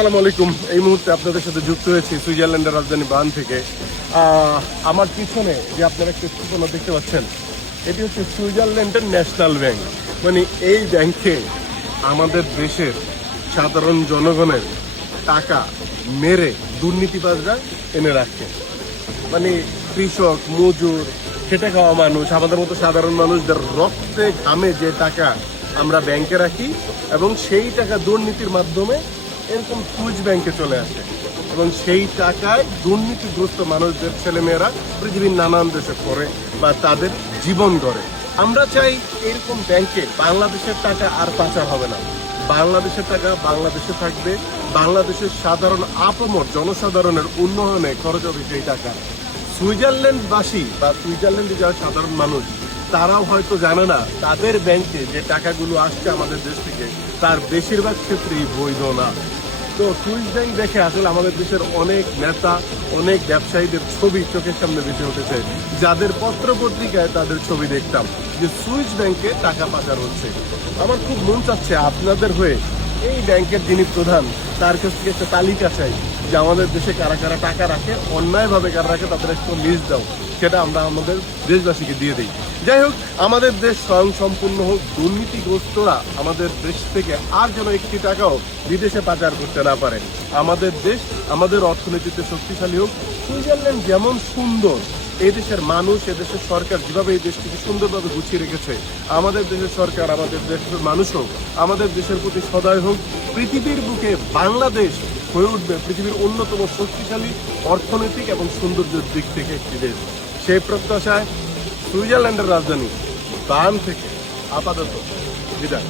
আসসালামু আলাইকুম। এই মুহূর্তে আপনাদের সাথে যুক্ত হয়েছি সুইজারল্যান্ডের রাজধানী বার্ন থেকে। আমার পিছনে যে আপনারা একটু সূচনা দেখতে পাচ্ছেন, এটি হচ্ছে সুইজারল্যান্ডের ন্যাশনাল ব্যাংক। মানে এই ব্যাংকে আমাদের দেশের সাধারণ জনগণের টাকা মেরে দুর্নীতিবাজরা এনে রাখে। মানে কৃষক, মজুর, খেটে খাওয়া মানুষ, আমাদের মতো সাধারণ মানুষদের রক্তে ঘামে যে টাকা আমরা ব্যাংকে রাখি এবং সেই টাকা দুর্নীতির মাধ্যমে এরকম সুইচ ব্যাংকে চলে আসে এবং সেই টাকায় দুর্নীতিগ্রস্ত মানুষদের ছেলেমেয়েরা পৃথিবীর নানান দেশে পড়ে বা তাদের জীবন গড়ে। আমরা চাই এরকম ব্যাংকে বাংলাদেশের টাকা আর পাচার হবে না। বাংলাদেশের টাকা বাংলাদেশে থাকবে, বাংলাদেশের সাধারণ আপামর জনসাধারণের উন্নয়নে খরচ হবে সেই টাকা। সুইজারল্যান্ডবাসী বা সুইজারল্যান্ডে যারা সাধারণ মানুষ, তারাও হয়তো জানে না তাদের ব্যাংকে যে টাকাগুলো আসছে আমাদের দেশ থেকে তার বেশিরভাগ ক্ষেত্রেই বৈধ না। তো সুইস ব্যাংক দেখে আসলে আমাদের দেশের অনেক নেতা, অনেক ব্যবসায়ীদের ছবি চোখের সামনে ভেসে উঠেছে, যাদের পত্র পত্রিকায় তাদের ছবি দেখতাম যে সুইস ব্যাংকে টাকা পাচার হচ্ছে। আমার খুব মন চাচ্ছে আপনাদের হয়ে এই ব্যাংকের যিনি প্রধান তার কাছ থেকে একটা তালিকা চাই যে আমাদের দেশে কারা কারা টাকা রাখে, অন্যায়ভাবে কারা রাখে, তাদের একটা লিস্ট দাও, সেটা আমরা আমাদের দেশবাসীকে দিয়ে দিই। যাই হোক, আমাদের দেশ স্বয়ং সম্পূর্ণ হোক, দুর্নীতিগ্রস্তরা আমাদের দেশ থেকে আর যেন একটি টাকাও বিদেশে পাচার করতে না পারে। আমাদের দেশ, আমাদের অর্থনীতিতে শক্তিশালী হোক। সুইজারল্যান্ড যেমন সুন্দর, এই দেশের মানুষ, এদেশের সরকার যেভাবে এই দেশটিকে সুন্দরভাবে গুছিয়ে রেখেছে, আমাদের দেশের সরকার, আমাদের দেশের মানুষও আমাদের দেশের প্রতি সদয় হোক। পৃথিবীর বুকে বাংলাদেশ হয়ে উঠবে পৃথিবীর অন্যতম শক্তিশালী অর্থনৈতিক এবং সৌন্দর্যের দিক থেকে একটি দেশ। সেই প্রত্যাশায় সুইজারল্যান্ডের রাজধানী বার্ন থেকে আপাতত বিদায়।